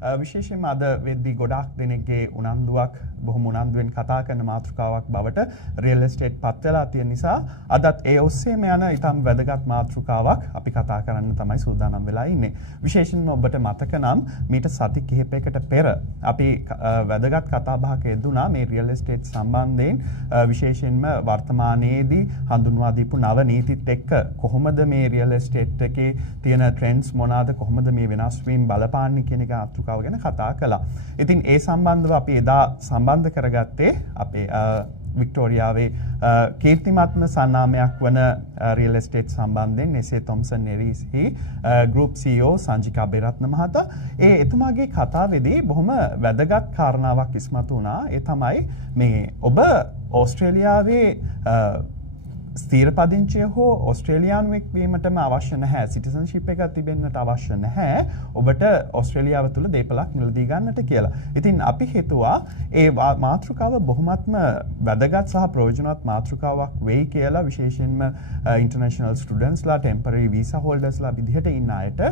විශේෂයෙන්ම අද වෙද්දී ගොඩාක් දෙනෙක්ගේ උනන්දුවක් බොහොම උනන්දුවෙන් කතා කරන මාතෘකාවක් බවට රියල් එස්ටේට් පත් වෙලා තියෙන නිසා අදත් ඒ ඔස්සේම යන ඊටම වැදගත් මාතෘකාවක් අපි කතා කරන්න තමයි සූදානම් වෙලා ඉන්නේ. විශේෂයෙන්ම ඔබට මතක නම් මීට සති කිහිපයකට පෙර අපි වැදගත් කතා බහක යෙදුණා මේ රියල් එස්ටේට් සම්බන්ධයෙන් විශේෂයෙන්ම වර්තමානයේදී හඳුන්වා දීපු නව නීතිත් එක්ක කොහොමද මේ රියල් එස්ටේට් එකේ තියෙන ට්‍රෙන්ඩ්ස් මොනවාද කොහොමද මේ වෙනස් වීම බලපාන්නේ කියන එක මාතෘකාව ගැන කතා කළා. ඉතින් ඒ සම්බන්ධව අපි එදා සම්බන්ධ කරගත්තේ අපේ වික්ටෝරියාවේ කීර්තිමත්ම සන්නාමයක් වන රියල් එස්ටේට් සම්බන්ධයෙන් එසේ තොම්සන් නෙරීස්හි ගෲප් CEO සංජිකා බේරත්න මහතා එතුමාගේ කතාවේදී බොහොම වැදගත් කාරණාවක් ඉස්මතු වුණා. ඒ තමයි මේ ඔබ ඕස්ට්‍රේලියාවේ ස්ථීර පදිංචිය හෝ ඕස්ට්‍රේලියානුවෙක් වීමටම අවශ්‍ය නැහැ. සිටිසන්ෂිප් එකක් තිබෙන්නට අවශ්‍ය නැහැ. ඔබට ඕස්ට්‍රේලියාව තුළ දේපලක් මිලදී ගන්නට කියලා. ඉතින් අපි හිතුවා ඒ මාතෘකාව බොහොමත්ම වැදගත් සහ ප්‍රයෝජනවත් මාතෘකාවක් වෙයි කියලා විශේෂයෙන්ම ඉන්ටර්නැෂනල් ස්ටුඩන්ට්ස්ලා ටෙම්පරරි වීසා හෝල්ඩර්ස්ලා විදිහට ඉන්න අයට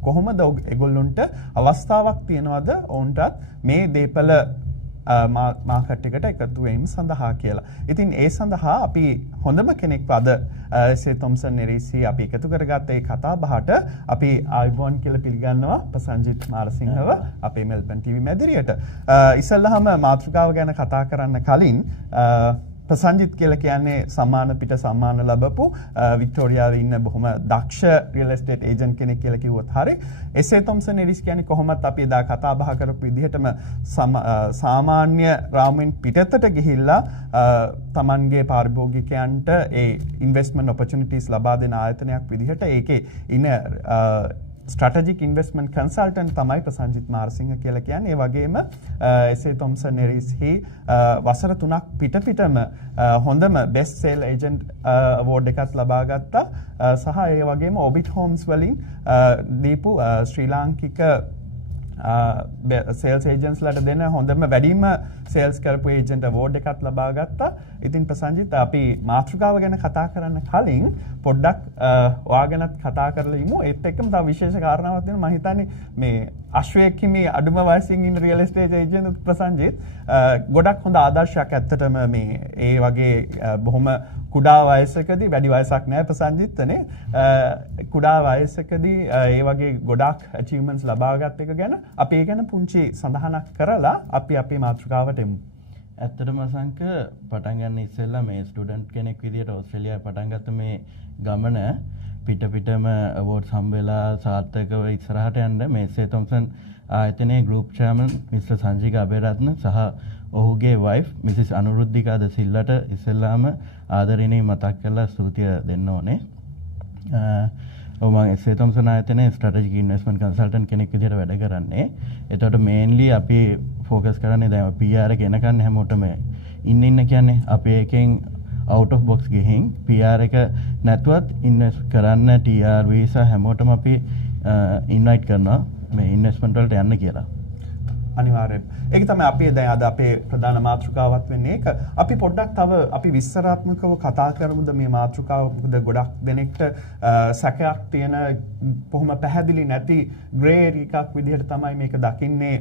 කොහොමද ඒගොල්ලොන්ට අවස්ථාවක් තියනවද ඔවුන්ටත් මේ දේපල මාකට් එකට එකතු වීම සඳහා කියලා. ඉතින් ඒ සඳහා අපි හොඳම කෙනෙක් අද එසේ තොම්සන් නෙරීසි අපි එකතු කරගත්ත ඒ කතා බහට අපි ආයුබෝවන් කියලා පිළිගන්නවා ප්‍රසංජිත් මාරසිංහව අපේ මෙල්බන් TV මැදිරියට. ඉස්සෙල්ලාම මාතෘකාව ගැන කතා කරන්න කලින් ප්‍රසංජිත් කියලා කියන්නේ සම්මාන පිට සම්මාන ලැබපු වික්ටෝරියාවේ ඉන්න බොහොම දක්ෂ රියල් එස්ටේට් ඒජන්ට් කෙනෙක් කියලා කිව්වොත් හරි. එසේ තොම්සන් නෙරිස් කියන්නේ කොහොමත් අපි එදා කතා බහ කරපු විදිහටම සාමාන්‍ය රාමුවෙන් පිටතට ගිහිල්ලා තමන්ගේ පාරිභෝගිකයන්ට ඒ ඉන්වෙස්ට්මන්ට් ඔපචුනිටිස් ලබා දෙන ආයතනයක් විදිහට ඒකේ ඉන්න ස්ට්‍රැටජික් ඉන්වෙස්ට්මන්ට් කන්සල්ටන්ට් තමයි ප්‍රසංජිත් මාරසිංහ කියලා කියන්නේ. ඒ වගේම එසේ තොම්සන් නෙරිස්හි වසර 3ක් පිටම හොඳම බෙස්ට් සේල් ඒජන්ට් අවෝඩ් එකක් ලබා ගත්තා. සහ ඒ වගේම ඔබිට් හෝම්ස් වලින් දීපු ශ්‍රී ලාංකික සේල්ස් ඒජන්ට්ස්ලාට දෙන හොඳම වැඩිම සේල්ස් කරපු ඒජන්ට් අවෝඩ් එකක් ලබා ගත්තා. ඉතින් ප්‍රසංජිත් අපි මාතෘකාව ගැන කතා කරන්න කලින් පොඩ්ඩක් ඔයා ගැනත් කතා කරලා ඉමු. ඒත් එක්කම තව විශේෂ කාරණාවක් තියෙනවා. මම හිතන්නේ මේ අශ්වයෙක් හිමි අඩුම වයසින් ඉන්න රියල් එස්ටේට් ඒජන්ට් ප්‍රසංජිත් ගොඩක් හොඳ ආදර්ශයක් ඇත්තටම මේ ඒ වගේ බොහොම කුඩා වයසකදී වැඩි වයසක් නැහැ ප්‍රසංජිත්නේ කුඩා වයසකදී ඒ වගේ ගොඩක් අචීව්මන්ට්ස් ලබාගත් එක ගැන අපි ඒ ගැන පුංචි සඳහනක් කරලා අපි අපේ මාතෘකාවට එමු. ඇත්තටම අසංක පටන් ගන්න ඉස්සෙල්ලා මේ ස්ටුඩන්ට් කෙනෙක් විදියට ඕස්ට්‍රේලියාවේ පටන් ගත්ත මේ ගමන පිටම අවෝඩ්ස් හම්බෙලා සාර්ථකව ඉස්සරහට යන්න මේ සේ තොම්සන් ආයතනයේ ගෲප් චේර්මන් මිස්ටර් සංජිකා බේරත්න සහ ඔහුගේ වයිෆ් මිසිස් අනුරුද්ධිකා ද සිල්ලාට ඉස්සෙල්ලාම ආදරණීය මතක් කරලා ස්තුතිය දෙන්න ඕනේ. මම එසේ තොම්සන් ආයතනයේ ස්ට්‍රැටජික් ඉන්වෙස්ට්මන්ට් කන්සල්ටන්ට් කෙනෙක් විදිහට වැඩ කරන්නේ. එතකොට මේන්ලි අපි ફોකස් කරන්නේ දැන් PR එක එනකන් හැමෝටම ඉන්න කියන්නේ අපි එකෙන් out of box ගිහින් PR එක නැතුවත් ඉන්වෙස්ට් කරන්න TR වීසා හැමෝටම අපි ඉන්වයිට් කරනවා මේ ඉන්වෙස්ට්මන්ට් වලට යන්න කියලා. අනිවාර්යයෙන්. ඒක තමයි අපි දැන් අද අපේ ප්‍රධාන මාතෘකාවක් වෙන්නේ ඒක. අපි පොඩ්ඩක් තව අපි විස්තරාත්මකව කතා කරමුද මේ මාතෘකාව. මොකද ගොඩක් දෙනෙක්ට සැකයක් තියෙන කොහොම පැහැදිලි නැති ග්‍රේ ඒරියා එකක් විදිහට තමයි මේක දකින්නේ.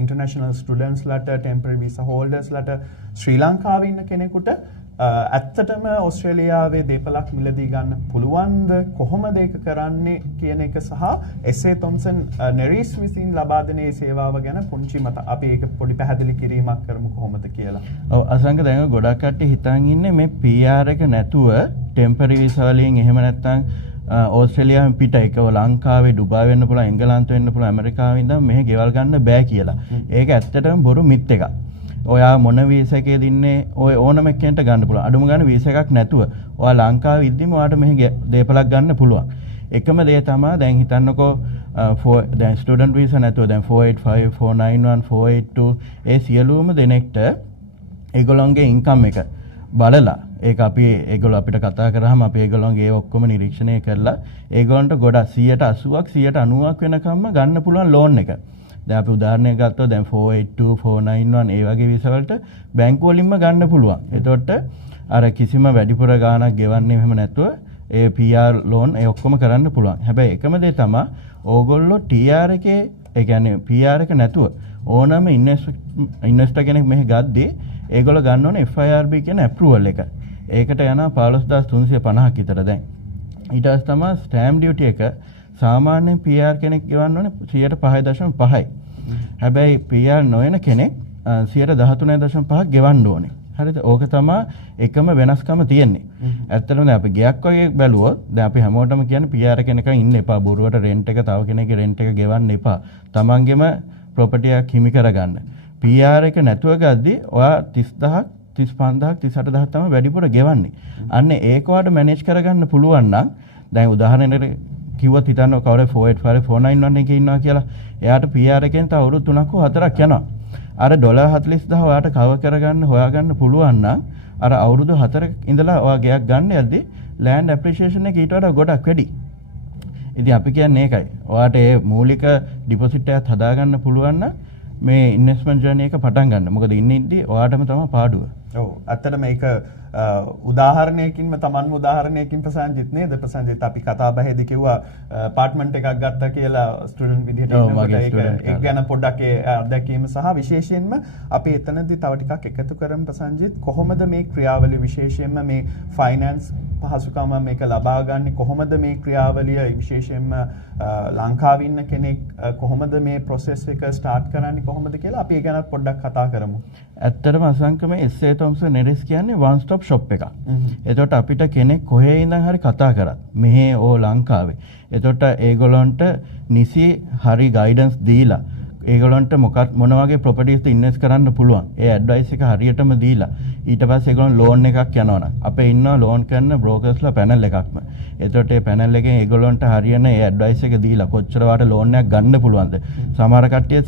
ඉන්ටර්නැෂනල් ස්ටුඩන්ට්ස්ලාට ටෙම්පරරි වීසා හෝල්ඩර්ස්ලාට ශ්‍රී ලංකාවේ ඉන්න කෙනෙකුට ඇත්තටම ඕස්ට්‍රේලියාවේ දේපලක් මිලදී ගන්න පුළුවන්ද කොහොමද ඒක කරන්නේ කියන එක සහ එසේ තොම්සන් නෙරීස් විසින් ලබා දෙන මේ සේවාව ගැන පුංචි මත අපි ඒක පොඩි පැහැදිලි කිරීමක් කරමු කොහොමද කියලා. ඔව් අසංක දැන් ගොඩක් කට්ටිය හිතන් ඉන්නේ මේ PR එක නැතුව ටෙම්පරරි වීසා වලින් එහෙම නැත්නම් ඕස්ට්‍රේලියාවෙන් පිට එකව ලංකාවේ ඩුබායි වෙන්න පුළුවන් එංගලන්ත වෙන්න පුළුවන් ඇමරිකාවේ ඉඳන් මෙහෙ ගෙවල් ගන්න බෑ කියලා. ඒක ඇත්තටම බොරු මිත් එකක්. ඔයා මොන වීසා එකේද ඉන්නේ ඔය ඕනම කෙනෙක්ට ගන්න පුළුවන්. අඩුම ගන්න වීසා එකක් නැතුව ඔයා ලංකාවේ ඉද්දිම ඔයාට මෙහෙ දේපලක් ගන්න පුළුවන්. එකම දේ තමයි දැන් හිතන්නකෝ දැන් ස්ටුඩන්ට් වීසා නැතුව දැන් 485 491 482 ඒ සියලුම දෙනෙක්ට ඒගොල්ලන්ගේ ඉන්කම් එක බලලා ඒක අපි ඒගොල්ලෝ අපිට කතා කරාම අපි ඒගොල්ලන්ගේ ඔක්කොම නිරීක්ෂණය කරලා ඒගොල්ලන්ට ගොඩක් 180ක් 190ක් වෙනකම්ම ගන්න පුළුවන් ලෝන් එක. දැන් අපි උදාහරණයක් ගත්තොත් දැන් 482 491 ඒ වගේ වීසා වලට බැංකුව වලින්ම ගන්න පුළුවන්. එතකොට අර කිසිම වැඩිපුර ගාණක් ගෙවන්නේ එහෙම නැතුව ඒ PR ලෝන් ඒ ඔක්කොම කරන්න පුළුවන්. හැබැයි එකම දේ තමයි ඕගොල්ලෝ TR එකේ ඒ කියන්නේ PR එක නැතුව ඕනම ඉන්වෙස්ටර් කෙනෙක් මෙහි ගද්දී ඒගොල්ලෝ ගන්න ඕනේ FIRB කියන approval එක. ඒකට යනවා 15350ක් විතර දැන්. ඊට පස්සේ තමයි stamp duty එක සාමාන්‍යයෙන් PR කෙනෙක් ගෙවන්න ඕනේ 5.5%. හැබැයි PR නොවන කෙනෙක් 13.5% ගෙවන්න ඕනේ. හරිද? ඕක තමයි එකම වෙනස්කම තියෙන්නේ. ඇත්තටම දැන් අපි ගයක් වගේ බැලුවොත් දැන් අපි හැමෝටම කියන්නේ PR කෙනෙක් ඉන්න එපා. බොරුවට රෙන්ට් එක තව කෙනෙක්ගේ රෙන්ට් එක ගෙවන්න එපා. තමන්ගේම ප්‍රොපර්ටි එකක් හිමි කරගන්න. PR එක නැතුව ගද්දී ඔයා 30000ක් 35000ක් 38000ක් තමයි වැඩිපුර ගෙවන්නේ. අන්න ඒක ඔයාලට මැනේජ් කරගන්න පුළුවන් නම් දැන් උදාහරණයකට කිව්වොත් හිතන්න කවුරු 485 491 එකේ ඉන්නවා කියලා. එයාට PR එකෙන් තව අවුරුදු 3ක් හෝ 4ක් යනවා. අර $40000 ඔයාට කවර් කරගන්න හොයාගන්න පුළුවන් නම් අර අවුරුදු 4ක ඉඳලා ඔයා ගයක් ගන්න යද්දී land appreciation එක ඊට වඩා ගොඩක් වැඩි. ඉතින් අපි කියන්නේ ඒකයි. ඔයාට මේ මූලික ඩිපොසිට් එකත් හදාගන්න පුළුවන් නම් මේ ඉන්වෙස්ට්මන්ට් ජර්නි එක පටන් ගන්න. මොකද ඉන්නේ ඔයාටම තමයි පාඩුව. ඔව්. ඇත්තටම මේක උදාහරණයකින්ම Taman උදාහරණයකින් ප්‍රසංජිත් නේද? ප්‍රසංජිත් අපි කතා බහේදී කිව්වා අපාර්ට්මන්ට් එකක් ගත්තා කියලා ස්ටුඩන්ට් විදිහට ඉන්නකොට ඒක ගැන පොඩ්ඩක් ඒ අත්දැකීම සහ විශේෂයෙන්ම අපි එතනදී තව ටිකක් එකතු කරමු ප්‍රසංජිත්. කොහොමද මේ ක්‍රියාවලිය විශේෂයෙන්ම මේ ෆයිනෑන්ස් පහසුකම මේක ලබා ගන්න කොහොමද මේ ක්‍රියාවලිය විශේෂයෙන්ම ලංකාවේ ඉන්න කෙනෙක් කොහොමද මේ process එක start කරන්නේ කොහොමද කියලා අපි ඒ ගැන පොඩ්ඩක් කතා කරමු. ඇත්තටම අසංකම SA Thomson Neris කියන්නේ one stop shop එකක්. එතකොට අපිට කෙනෙක් කොහේ ඉඳන් හරි කතා කරත් මෙහි ඕ ලංකාවේ. එතකොට ඒගොල්ලන්ට නිසි හරි ගයිඩන්ස් දීලා ඒගොල්ලන්ට මොන වගේ ප්‍රොපර්ටිස්ද ඉන්වෙස්ට් කරන්න පුළුවන්. ඒ ඇඩ්වයිස් එක හරියටම දීලා ඊට පස්සේ ඒගොල්ලන් ලෝන් එකක් යනවනම් අපේ ඉන්නවා ලෝන් කරන බ්‍රෝකර්ස්ලා පැනල් එකක්ම. එතකොට ඒ පැනල් එකෙන් ඒගොල්ලන්ට හරියන ඒ ඇඩ්වයිස් එක දීලා කොච්චර වාට ලෝන් එකක් ගන්න පුළුවන්ද? සමහර කට්ටිය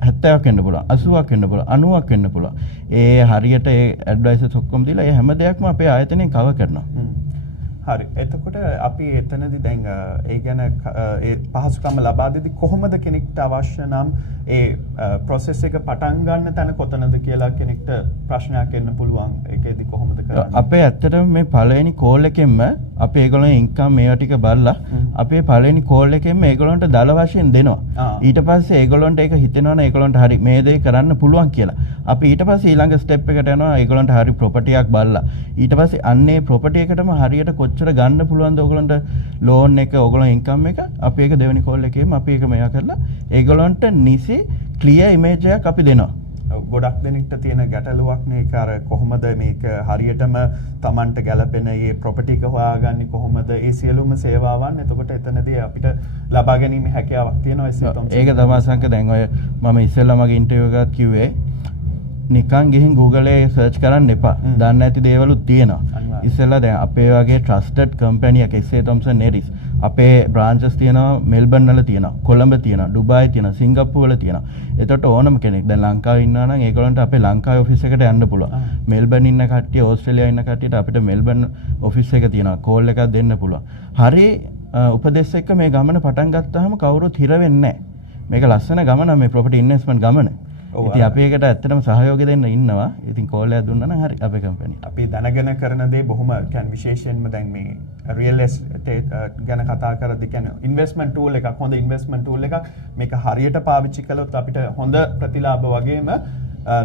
70ක් වෙන්න පුළුවන් 80ක් වෙන්න පුළුවන් 90ක් වෙන්න පුළුවන්. ඒ හරියට ඒ ඇඩ්වයිසස් ඔක්කොම දීලා ඒ හැම දෙයක්ම අපේ ආයතනයෙන් කවර් කරනවා. හරි. එතකොට අපි එතනදී දැන් ඒ ගැන ඒ පහසුකම් ලබා දෙද්දි කොහොමද කෙනෙක්ට අවශ්‍ය නම් ඒ process එක පටන් ගන්න තැන කොතනද කියලා කෙනෙක්ට ප්‍රශ්නයක් එන්න පුළුවන්. ඒකෙදි කොහොමද කරන්නේ? අපේ ඇත්තටම මේ පළවෙනි කෝල් එකෙන්ම අපි ඒගොල්ලෝ ඉන්කම් මේවා ටික බලලා අපේ පළවෙනි කෝල් එකෙන්ම ඒගොල්ලන්ට දල වශයෙන් දෙනවා. ඊට පස්සේ ඒගොල්ලන්ට ඒක හිතෙනවනේ ඒගොල්ලන්ට හරි මේ දේ කරන්න පුළුවන් කියලා. අපි ඊට පස්සේ ඊළඟ ස්ටෙප් එකට යනවා ඒගොල්ලන්ට හරි ප්‍රොපර්ටි එකක් බලලා. ඊට පස්සේ අන්නේ ප්‍රොපර්ටි එකටම හරියට කොච්චර ගන්න පුළුවන්ද ඕගොල්ලන්ට ලෝන් එක ඕගොල්ලෝ ඉන්කම් එක අපි ඒක දෙවෙනි කෝල් එකේම අපි ඒක මේවා කරලා ඒගොල්ලන්ට නිසි ක්ලියර් ඉමේජ් එකක් අපි දෙනවා. ගොඩක් දෙනෙක්ට තියෙන ගැටලුවක් මේක අර කොහොමද මේක හරියටම Tamanට ගැලපෙන මේ ප්‍රොපර්ටි එක හොයාගන්නේ කොහොමද ඒ සියලුම සේවාවන් එතකොට එතනදී අපිට ලබා ගැනීම හැකියාවක් තියෙනවා SA Thomson. ඒක තමයි සංක දැන් ඔය මම ඉස්සෙල්ලා මගේ ඉන්ටර්විව් එකක් කිව්වේ නිකන් ගිහින් Google එකේ සර්ච් කරන්න එපා. දන්නේ නැති දේවලුත් තියෙනවා. ඉස්සෙල්ලා දැන් අපේ වගේ trusted company එක SA Thomson Neris අපේ branches තියෙනවා මෙල්බන් වල තියෙනවා කොළඹ තියෙනවා ඩුබායි තියෙනවා සිංගප්පූර් වල තියෙනවා. එතකොට ඕනම කෙනෙක් දැන් ලංකාවේ ඉන්නවා නම් ඒගොල්ලන්ට අපේ ලංකාවේ ඔෆිස් එකට යන්න පුළුවන්. මෙල්බන් ඉන්න කට්ටිය ඕස්ට්‍රේලියාවේ ඉන්න කට්ටියට අපිට මෙල්බන් ඔෆිස් එක තියෙනවා කෝල් එකක් දෙන්න පුළුවන්. හරි උපදෙස් එක්ක මේ ගමන පටන් ගත්තාම කවුරුත් හිර වෙන්නේ නැහැ. මේක ලස්සන ගමන මේ property investment ගමන. ඉතින් අපි ඒකට ඇත්තටම සහයෝගය දෙන්න ඉන්නවා. ඉතින් කෝල් එකක් දුන්නා නම් හරි අපේ කම්පැනි. අපි දැනගෙන කරන දේ බොහොම කියන්නේ විශේෂයෙන්ම දැන් මේ රියල් එස්ටේට් ගැන කතා කරද්දී කියන්නේ ඉන්වෙස්ට්මන්ට් ටූල් එකක් හොඳ ඉන්වෙස්ට්මන්ට් ටූල් එකක් මේක හරියට පාවිච්චි කළොත් අපිට හොඳ ප්‍රතිලාභ වගේම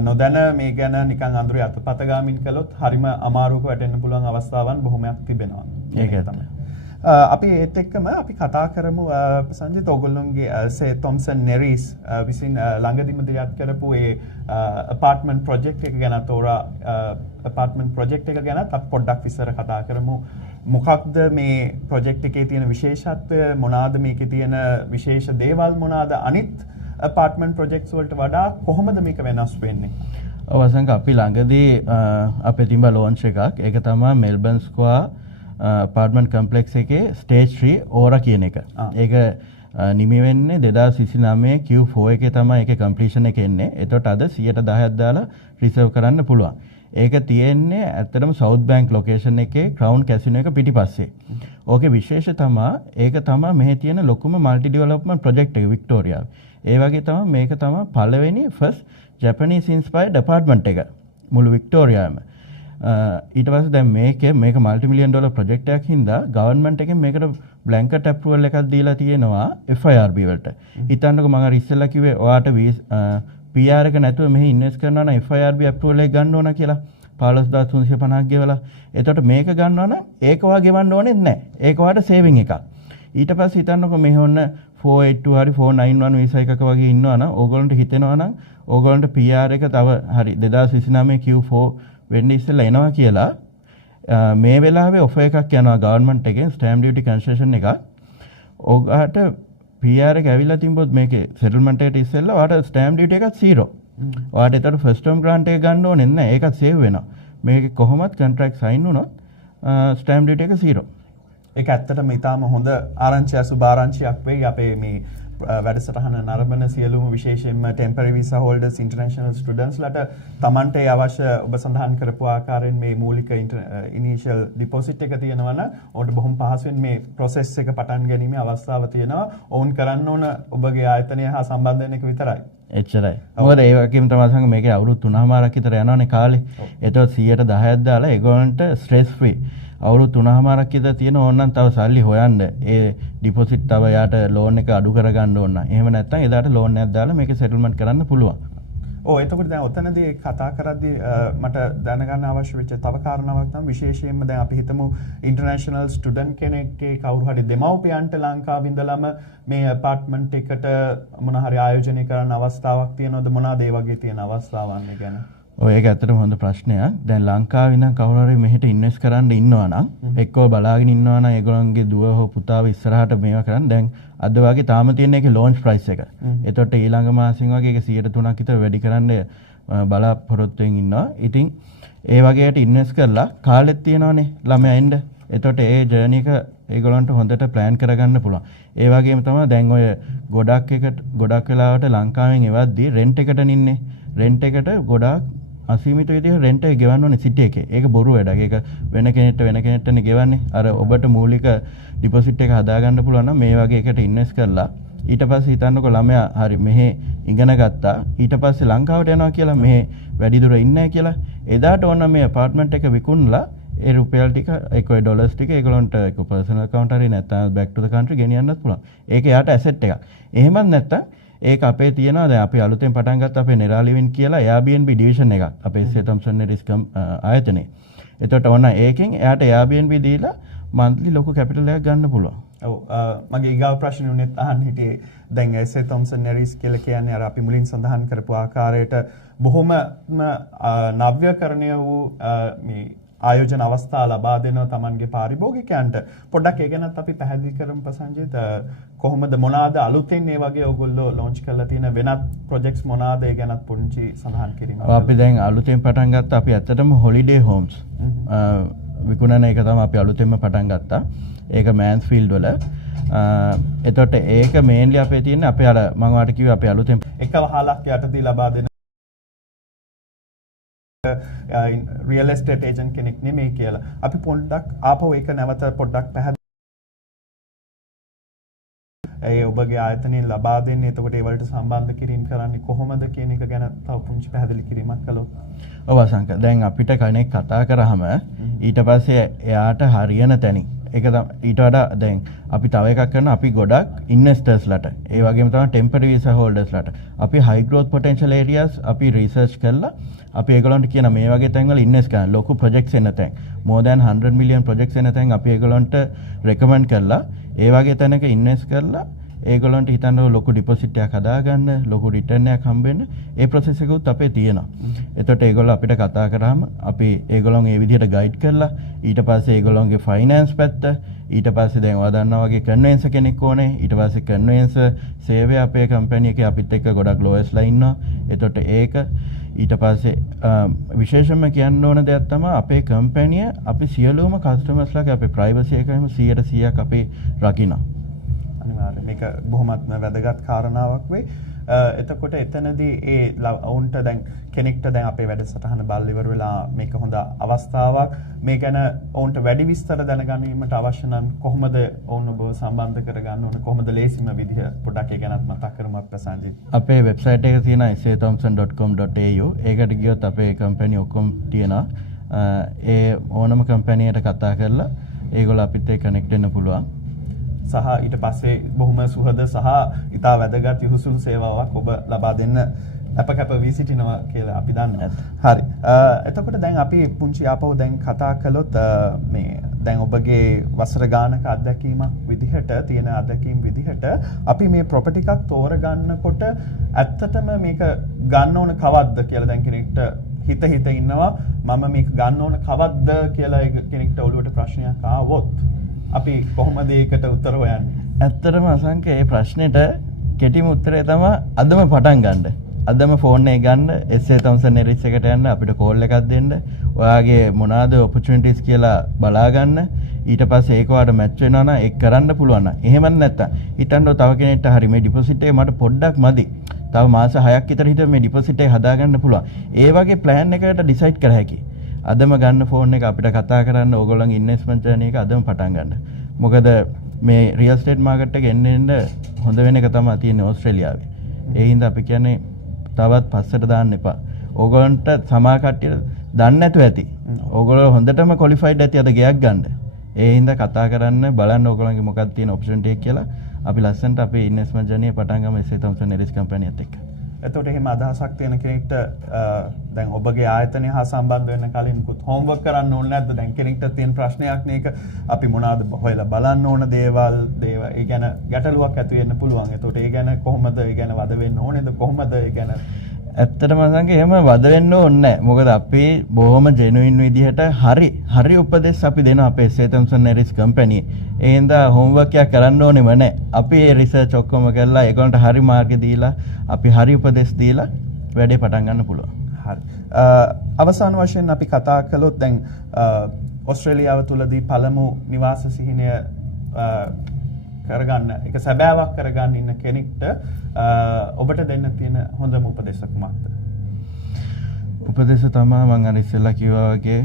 නොදැන මේ ගැන නිකන් අඳුරේ අතපත ගාමින් කළොත් හරිම අමාරුවක වැටෙන්න පුළුවන් අවස්ථාවන් බොහොමයක් තිබෙනවා. ඒක තමයි. අපි ඒත් එක්කම අපි කතා කරමු සංජිත් ඔයගොල්ලෝගේ SA Thomson Neris විසින් ළඟදිම දියත් කරපු ඒ apartment project එක ගැන තෝරා apartment project එක ගැන අපි පොඩ්ඩක් විස්තර කතා කරමු. මොකක්ද මේ project එකේ තියෙන විශේෂත්වය මොනවාද මේකේ තියෙන විශේෂ දේවල් මොනවාද අනිත් apartment projects වලට වඩා කොහොමද මේක වෙනස් වෙන්නේ? අවසන්ක අපි ළඟදී අපේ තිබ්බ launch එකක් ඒක තමයි Melbourne Square apartment complex එකේ stage 3 ඕරා කියන එක. ඒක නිමි වෙන්නේ 2029 Q4 එකේ තමයි ඒකේ completion එක එන්නේ. එතකොට අද 10% දාලා reserve කරන්න පුළුවන්. ඒක තියෙන්නේ ඇත්තටම South Bank location එකේ Crown Casino එක පිටිපස්සේ. ඕකේ විශේෂ තමයි ඒක තමයි මෙහි තියෙන ලොකුම multi development project එක වික්ටෝරියාවේ. ඒ වගේ තමයි මේක තමයි පළවෙනි first Japanese inspired apartment එක මුළු වික්ටෝරියාවේම. ඊට පස්සේ දැන් මේක මල්ටි මිලියන් ඩොලර් ප්‍රොජෙක්ට් එකක් හින්දා ගවර්න්මන්ට් එකෙන් මේකට බ්ලැන්කට් අප්‍රූවල් එකක් දීලා තියෙනවා FIRB වලට. හිතන්නකෝ මම අර ඉස්සෙල්ලා කිව්වේ ඔයාට PR එක නැතුව මෙහි ඉන්වෙස්ට් කරනවා නම් FIRB අප්‍රූවල් එක ගන්න ඕන කියලා 15350ක් ගෙවලා. එතකොට මේක ගන්නවා නම් ඒක ඔයා ගෙවන්න ඕනේ නැහැ. ඒක ඔයාට සේවින් එකක්. ඊට පස්සේ හිතන්නකෝ මෙහි ඔන්න 482 හරි 491 වීසා එකක වගේ ඉන්නවා නම් ඕගොල්ලන්ට හිතෙනවා නම් ඕගොල්ලන්ට PR එක තව හරි 2029 Q4 වෙන්න ඉස්සෙල්ලා එනවා කියලා මේ වෙලාවේ ඔෆර් එකක් යනවා ගවර්න්මන්ට් එකෙන් ස්ටෑම්ප් ඩියුටි කන්සෙෂන් එකක්. ඔයාට PR එක ඇවිල්ලා තිබ්බොත් මේකේ සෙටල්මන්ට් එකට ඉස්සෙල්ලා ඔයාට ස්ටෑම්ප් ඩියුටි එකත් 0. ඔයාට ඒතර ෆස්ට් ටර්ම් ග්‍රාන්ට් එක ගන්න ඕනේ නැහැ. ඒකත් සේව් වෙනවා. මේකේ කොහොමත් කොන්ට්‍රැක්ට් සයින් වුණොත් ස්ටෑම්ප් ඩියුටි එක 0. ඒක ඇත්තටම ඉතාම හොඳ ආරංචිය සුභාරංචියක් වෙයි අපේ මේ වැඩසටහන නරඹන සියලුම විශේෂයෙන්ම temporary visa holders international students ලට තමන්ට අවශ්‍ය ඔබ සඳහන් කරපු ආකාරයෙන් මේ මූලික ඉනිෂියල් ඩිපොසිට් එක තියෙනවා නම් ඔබට බොහොම පහසුවෙන් මේ ප්‍රොසෙස් එක පටන් ගැනීමේ අවස්ථාව තියෙනවා. ඔවුන් කරන්න ඕන ඔබගේ ආයතනය හා සම්බන්ධ වෙන එක විතරයි. එච්චරයි. මොකද ඒ වගේම තමයි සංග මේකේ අවුරුදු 3මාරක් විතර යනවානේ කාලේ. ඒතකොට 110ක් දාලා ඒගොල්ලන්ට ස්ට්‍රෙස් ෆ්‍රී අවුරුදු 3මාරක් විතර තියෙන ඕනනම් තව සල්ලි හොයන්න ඒ ඩිපොසිට් තව යාට ලෝන් එක අඩු කරගන්න ඕන. එහෙම නැත්නම් එදාට ලෝන් එකක් දාලා මේක සෙටල්මන්ට් කරන්න පුළුවන්. ඔව් එතකොට දැන් ඔතනදී කතා කරද්දී මට දැනගන්න අවශ්‍ය වෙච්ච තව කාරණාවක් තමයි විශේෂයෙන්ම දැන් අපි හිතමු ඉන්ටර්නැෂනල් ස්ටුඩන්ට් කෙනෙක්ගේ කවුරු හරි දෙමව්පියන්ට ලංකාවේ ඉඳලම මේ ඇපාර්ට්මන්ට් එකට මොන හරි ආයෝජනය කරන්න අවස්ථාවක් තියෙනවද? මොනවාද ඒ වගේ තියෙන අවස්ථාවන් ගැන? ඔය ඒක ඇත්තටම හොඳ ප්‍රශ්නයක්. දැන් ලංකාවේ නම් කවුරු හරි මෙහෙට ඉන්වෙස්ට් කරන්න ඉන්නවා නම් එක්කව බලාගෙන ඉන්නවා නම් ඒගොල්ලන්ගේ දුව හෝ පුතාව ඉස්සරහට මේවා කරන්න දැන් අද වගේ තාම තියෙන එකේ ලොන්ච් ප්‍රයිස් එක. එතකොට ඊළඟ මාසෙන් වගේ ඒක 103ක් විතර වැඩි කරන්න බලාපොරොත්තුෙන් ඉන්නවා. ඉතින් ඒ වගේට ඉන්වෙස්ට් කරලා කාලෙත් තියෙනවනේ ළමයා එන්න. එතකොට ඒ ජර්නි එක ඒගොල්ලන්ට හොඳට ප්ලෑන් කරගන්න පුළුවන්. ඒ වගේම තමයි දැන් ඔය ගොඩක් වෙලාවට ලංකාවෙන් එවද්දී රෙන්ට් එකට නින්නේ. රෙන්ට් එකට ගොඩාක් අසීමිත විදිහට රෙන්ට් එක ගෙවන්න ඕනේ සිටි එකේ. ඒක බොරු වැඩක්. ඒක වෙන කෙනෙක්ටනේ ගෙවන්නේ. අර ඔබට මූලික ඩිපොසිට් එක හදාගන්න පුළුවන් නම් මේ වගේ එකට ඉන්වෙස්ට් කරලා ඊට පස්සේ හිතන්නකෝ ළමයා හරි මෙහෙ ඉගෙන ගත්තා. ඊට පස්සේ ලංකාවට යනවා කියලා මෙහෙ වැඩි දුර ඉන්නේ නැහැ කියලා. එදාට ඕන මේ අපාර්ට්මන්ට් එක විකුණලා ඒ රුපියල් ටික ඒක ඔය ඩොලර්ස් ටික ඒගොල්ලන්ට ඒක පර්සනල් account හරි නැත්නම් back to the country ගෙනියන්නත් පුළුවන්. ඒක යාට asset එකක්. එහෙමත් නැත්නම් ඒක අපේ තියෙනවා දැන් අපි අලුතෙන් පටන් ගත්ත අපේ නෙරාලිවින් කියලා Airbnb division එකක් අපේ සේ තොම්සන් රිස්ක් ආයතනයේ. එතකොට ඔන්න ඒකෙන් එයාට Airbnb දීලා monthly ලොකු capital එකක් ගන්න පුළුවන්. ඔව් මගේ ඊගාව ප්‍රශ්නේ උනේත් අහන්න හිටියේ දැන් සේ තොම්සන් රිස්ක් කියලා කියන්නේ අර අපි මුලින් සඳහන් කරපු ආකාරයට බොහොම නව්‍යකරණය වූ මේ ආයෝජන අවස්ථා ලබා දෙනවා Tamanගේ පාරිභෝගිකයන්ට. පොඩ්ඩක් ඒ ගැනත් අපි පැහැදිලි කරමු ප්‍රසංජිත්. කොහොමද මොනවාද අලුතෙන් මේ වගේ ඔයගොල්ලෝ ලොන්ච් කරලා තියෙන වෙනත් ප්‍රොජෙක්ට්ස් මොනවාද ඒ ගැනත් පුංචි සඳහන් කිරීමක්. අපි දැන් අලුතෙන් පටන් ගත්තා අපි ඇත්තටම හොලිඩේ හෝම්ස් විකුණන එක තමයි අපි අලුතෙන්ම පටන් ගත්තා. ඒක මෑන්ස්ෆීල්ඩ් වල. එතකොට ඒක මේන්ලි අපේ තියෙන්නේ අපේ අර මම ඔයාලට කිව්වේ අපේ අලුතෙන් එක වහලක් යටදී ලබා දෙන රියල් එස්ටේට් ඒජන්ට් කෙනෙක් නෙමෙයි කියලා. අපි පොඩ්ඩක් ආපහු ඒක නැවත පොඩ්ඩක් පැහැදිලි ඒ ඔබගේ ආයතනයෙන් ලබා දෙන්නේ එතකොට ඒ වලට සම්බන්ධ කිරීම කරන්නේ කොහොමද කියන එක ගැන තව පුංචි පැහැදිලි කිරීමක් කළොත්. ඔව් අසංක දැන් අපිට කෙනෙක් කතා කරාම ඊට පස්සේ එයාට හරියන තැනින් ඒක ඊට වඩා දැන් අපි තව එකක් කරනවා අපි ගොඩක් ඉන්වෙස්ටර්ස්ලට ඒ වගේම තමයි ටෙම්පරරි වීසා හෝල්ඩර්ස්ලට අපි හයි ග්‍රෝත් පොටෙන්ෂල් ඒරියාස් අපි රිසර්ච් කරලා අපි ඒගොල්ලන්ට කියන මේ වගේ තැන්වල ඉන්වෙස්ට් කරන්න ලොකු ප්‍රොජෙක්ට්ස් එන තැන් more than 100 million projects එන තැන් අපි ඒගොල්ලන්ට රෙකමන්ඩ් කරලා ඒ වගේ තැනක ඉන්වෙස්ට් කරලා ඒගොල්ලන්ට හිතන්න ලොකු ඩිපොසිට් එකක් හදාගන්න ලොකු රිටර්න් එකක් හම්බෙන්න ඒ process එකකුත් අපේ තියෙනවා. එතකොට ඒගොල්ලෝ අපිට කතා කරාම අපි ඒගොල්ලන් ඒ විදිහට ගයිඩ් කරලා ඊට පස්සේ ඒගොල්ලන්ගේ ෆයිනෑන්ස් පැත්ත ඊට පස්සේ දැන් ඔයා දන්නා වගේ කන්වෙන්සර් කෙනෙක් ඕනේ ඊට පස්සේ කන්වෙන්සර් සේවය අපේ කම්පැනි එකේ අපිත් එක්ක ගොඩක් ලෝයර්ස්ලා ඉන්නවා. එතකොට ඒක ඊට පස්සේ විශේෂයෙන්ම කියන්න ඕන දෙයක් තමයි අපේ කම්පැනිය අපි සියලුම කස්ටමර්ස්ලාගේ අපේ ප්‍රයිවසි එකම 100% අපි රකිනවා. අනිවාර්යයෙන් මේක බොහොමත්ම වැදගත් කාරණාවක් වෙයි. එතකොට එතනදී ඒ ඔවුන්ට දැන් කෙනෙක්ට දැන් අපේ වැඩසටහන බල්ල ඉවර වෙලා මේක හොඳ අවස්ථාවක්. මේ ගැන ඔවුන්ට වැඩි විස්තර දැනගැනීමට අවශ්‍ය නම් කොහොමද ඔවුන් ඔබව සම්බන්ධ කරගන්න ඕන? කොහොමද ලේසිම විදිහ පොඩ්ඩක් ඒ ගැනත් මතක් කරමු ප්‍රසංජිත්. අපේ වෙබ්සයිට් එක තියෙනවා sathomson.com.au. ඒකට ගියොත් අපේ කම්පැනි ඔක්කොම තියෙනවා. ඒ ඕනම කම්පැනියට කතා කරලා ඒගොල්ලෝ අපිත් එක්ක කනෙක්ට් වෙන්න පුළුවන්. සහ ඊට පස්සේ බොහොම සුහද සහ ඉතා වැදගත් යහුසුළු සේවාවක් ඔබ ලබා දෙන්න අප වී සිටිනවා කියලා අපි දන්නවා. හරි. එතකොට දැන් අපි පුංචි ආපහු දැන් කතා කළොත් මේ දැන් ඔබගේ වසර ගානක අත්දැකීමක් විදිහට තියෙන අත්දැකීම් විදිහට අපි මේ ප්‍රොපර්ටි එකක් තෝරගන්නකොට ඇත්තටම මේක ගන්න ඕන කවද්ද කියලා දැන් කෙනෙක්ට හිත ඉන්නවා මම මේක ගන්න ඕන කවද්ද කියලා කෙනෙක්ට ඔළුවට ප්‍රශ්නයක් ආවොත් අපි කොහොමද ඒකට උත්තර හොයන්නේ? ඇත්තටම අසංක මේ ප්‍රශ්නෙට කෙටිම උත්තරය තමයි අදම පටන් ගන්න. අදම ෆෝන් එක ගන්න SA Thomson Harris එකට යන්න අපිට කෝල් එකක් දෙන්න. ඔයාගේ මොනවාද opportunities කියලා බලා ගන්න. ඊට පස්සේ ඒක ඔයාලට මැච් වෙනවා නම් ඒක කරන්න පුළුවන් නම්. එහෙම නැත්නම් හිතන්න තව කෙනෙක්ට හරි මේ ඩිපොසිට් එක මට පොඩ්ඩක් මදි. තව මාස 6ක් විතර හිටව මේ ඩිපොසිට් එක හදා ගන්න පුළුවන්. ඒ වගේ plan එකකට decide කර හැකියි. අදම ගන්න ෆෝන් එක අපිට කතා කරන්න ඕගොල්ලන්ගේ investment journey එක අදම පටන් ගන්න. මොකද මේ real estate market එක එන්න හොඳ වෙන එක තමයි තියෙන්නේ ඕස්ට්‍රේලියාවේ. ඒ හින්දා අපි කියන්නේ තවත් පස්සට දාන්න එපා. ඕගොල්ලන්ට සමා කට්ටිය දන්නේ නැතුව ඇති. ඕගොල්ලෝ හොඳටම qualified ඇති අද ගයක් ගන්න. ඒ හින්දා කතා කරන්න බලන්න ඕගොල්ලන්ගේ මොකක්ද තියෙන opportunity එක කියලා. අපි ලස්සනට අපේ investment journey පටන් ගමු SA Thomson Harris company එකත් එක්ක. එතකොට එහෙම අදහසක් තියෙන කෙනෙක්ට දැන් ඔබගේ ආයතනය හා සම්බන්ධ වෙන්න කලින් මුකුත් homework කරන්න ඕනේ නැද්ද? දැන් කෙනෙක්ට තියෙන ප්‍රශ්නයක් මේක අපි මොනවාද හොයලා බලන්න ඕන දේවල් ඒ ගැන ගැටලුවක් ඇති වෙන්න පුළුවන්. එතකොට ඒ ගැන කොහොමද ඒ ගැන වද වෙන්න ඕනේද? කොහොමද ඒ ගැන ඇත්තටම සංක එහෙම වද වෙන්න ඕනේ නැහැ. මොකද අපි බොහොම genuine විදිහට හරි උපදෙස් අපි දෙනවා අපේ SA Thomson Harris company. ඒ හින්දා homework එකක් කරන්න ඕනෙම නැහැ. අපි මේ research ඔක්කොම කරලා ඒගොල්ලන්ට හරි මාර්ගය දීලා අපි හරි උපදෙස් දීලා වැඩේ පටන් ගන්න පුළුවන්. හරි. අවසාන වශයෙන් අපි කතා කළොත් දැන් ඕස්ට්‍රේලියාව තුලදී පළමු නිවාස සිහිනය කරගන්න එක සැබෑවක් කරගන්න ඉන්න කෙනෙක්ට ඔබට දෙන්න තියෙන හොඳම උපදේශ කුමක්ද? උපදේශ තමයි මම අර ඉස්සෙල්ලා කිව්වා වගේ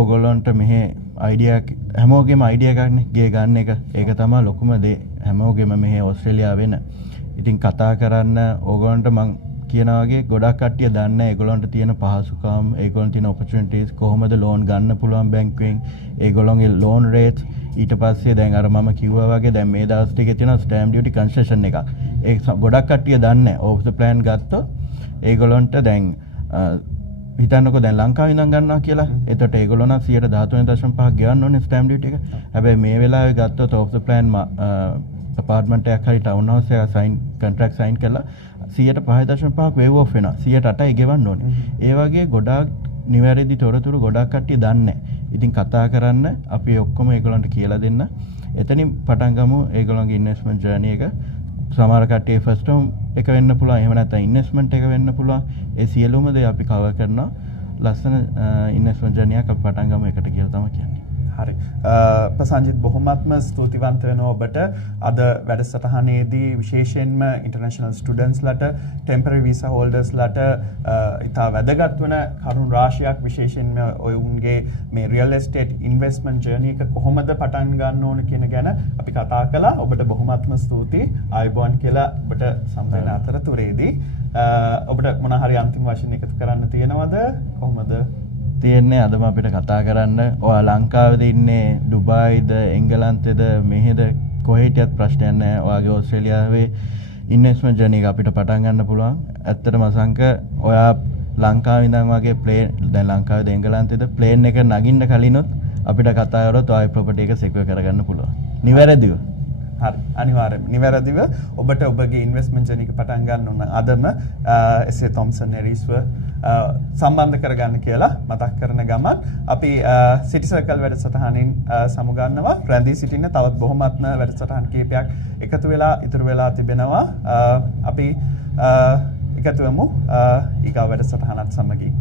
ඕගොල්ලන්ට මෙහි අයිඩියා හැමෝගෙම අයිඩියා එකක්නේ ගේ ගන්න එක. ඒක තමයි ලොකුම දේ. හැමෝගෙම මෙහි ඕස්ට්‍රේලියාව වෙන. ඉතින් කතා කරන්න ඕගොල්ලන්ට මම කියනවා වගේ ගොඩක් කට්ටිය දන්නේ ඒගොල්ලන්ට තියෙන පහසුකම්, ඒගොල්ලන්ට තියෙන opportunities කොහොමද loan ගන්න පුළුවන් බැංකුවෙන්, ඒගොල්ලන්ගේ loan rates ඊට පස්සේ දැන් අර මම කිව්වා වගේ දැන් මේ දවස් ටිකේ තියෙන stamp duty concession එකක්. ඒක ගොඩක් කට්ටිය දන්නේ off the plan ගත්තොත් ඒගොල්ලන්ට දැන් හිතන්නකෝ දැන් ලංකාවේ ඉඳන් ගන්නවා කියලා. එතකොට ඒගොල්ලෝ නම් 13.5 ගෙවන්න ඕනේ stamp duty එක. හැබැයි මේ වෙලාවේ ගත්තොත් off the plan apartment එකක් හරි town house එකක් contract sign කරලා 5.5 waive off වෙනවා. 8යි ගෙවන්න ඕනේ. ඒ වගේ ගොඩාක් නිවැරදි තොරතුරු ගොඩක් කට්ටිය දන්නේ නැහැ. ඉතින් කතා කරන්න අපි ඔක්කොම ඒගොල්ලන්ට කියලා දෙන්න. එතනින් පටන් ගමු ඒගොල්ලන්ගේ investment journey එක. සමහර කට්ටිය first home එක වෙන්න පුළුවන්. එහෙම නැත්නම් investment එක වෙන්න පුළුවන්. ඒ සියලුම දේ අපි cover කරනවා. ලස්සන investment journey එකක් අපි පටන් ගමු එකට කියලා තමයි කියන්නේ. හරි. ප්‍රසංජිත් බොහොමත්ම ස්තුතිවන්ත වෙනවා ඔබට අද වැඩසටහනේදී විශේෂයෙන්ම ඉන්ටර්නැෂනල් ස්ටුඩන්ට්ස් ලට ටෙම්පරරි වීසා හෝල්ඩර්ස් ලට ඉතා වැදගත් වන කරුණු රාශියක් විශේෂයෙන්ම ඔවුන්ගේ මේ රියල් එස්ටේට් ඉන්වෙස්ට්මන්ට් ජර්නි එක කොහොමද පටන් ගන්න ඕන කියන ගැන අපි කතා කළා. ඔබට බොහොමත්ම ස්තුතියි. ආයුබෝවන් කියලා ඔබට සම්පූර්ණ අතරතුරේදී ඔබට මොන හරි අන්තිම වශයෙන් එකතු කරන්න තියෙනවද? කොහොමද තියෙන්නේ අදම අපිට කතා කරන්න? ඔයා ලංකාවේද ඉන්නේ, ඩුබායිද, එංගලන්තෙද, මෙහෙද කොහෙටියත් ප්‍රශ්නයක් නැහැ. ඔයාගේ ඕස්ට්‍රේලියාවේ ඉන්වෙස්ට්මන්ට් ජර්නි එක අපිට පටන් ගන්න පුළුවන්. ඇත්තටම අසංක ඔයා ලංකාවේ ඉඳන් වගේ ප්ලේන් දැන් ලංකාවේද එංගලන්තෙද ප්ලේන් එක නගින්න කලිනුත් අපිට කතා කරොත් ඔයාගේ ප්‍රොපර්ටි එක සෙක්යුර් කරගන්න පුළුවන්. නිවැරදිව. හරි. අනිවාර්යයෙන් නිවැරදිව ඔබට ඔබගේ ඉන්වෙස්ට්මන්ට් ජර්නි එක පටන් ගන්න ඕන අදම SA Thomson Harrisව සම්බන්ධ කරගන්න කියලා මතක් කරන ගමන් අපි සිටි සර්කල් වැඩසටහනින් සමුගන්නවා. රැඳී සිටින්න තවත් බොහොමත්ම වැඩසටහන් කීපයක් එකතු වෙලා ඉතුරු වෙලා තිබෙනවා. අපි එකතු වෙමු ඊගා වැඩසටහනත් සමගින්.